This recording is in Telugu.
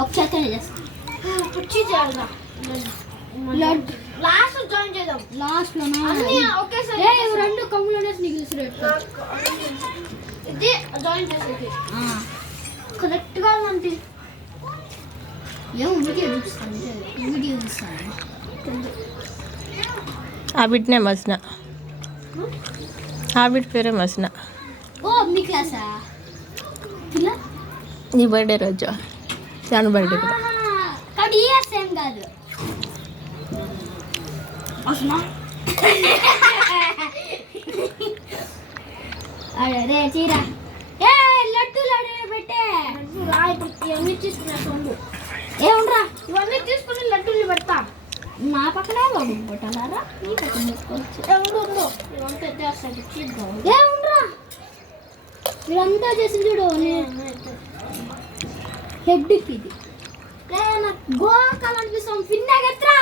ఒకసారి చేస్తాం కుర్చీ చేయాలరా లాస్ట్ జాయిన్ చేద్దాం లాస్ట్ లోనా ఒకేసారి రెండు కంప్యూటర్స్ నీకు ఇది జాయిన్ చేసేది కరెక్ట్ గా ఉంది ఏం వీడియో చూస్తాను ఆ బిడ్నే మస్నా ఆ బిడ్ పేరే మస్నా ఓ మీ క్లాసా పిల్ల నీ బర్త్డే రోజు చాను బర్త్డే కూడా కాబట్టి ఇయర్స్ ఏం కాదు అసలు అరే చీరా ఏ లడ్డూలు అడే పెట్టే ఇవన్నీ తీసుకున్నా చూడు ఏముండ్రా ఇవన్నీ తీసుకుని లడ్డూలు పెడతా నా పక్కనే బాబు పెట్టాలారా నీ పక్కన పెట్టుకోవచ్చు ఇవంతా చేస్తాను ఏముండ్రా మీరంతా చేసి చూడు హెడ్కి ఇది నాకు గోకాలనిపిస్తాం ఫిన్నా గెత్రా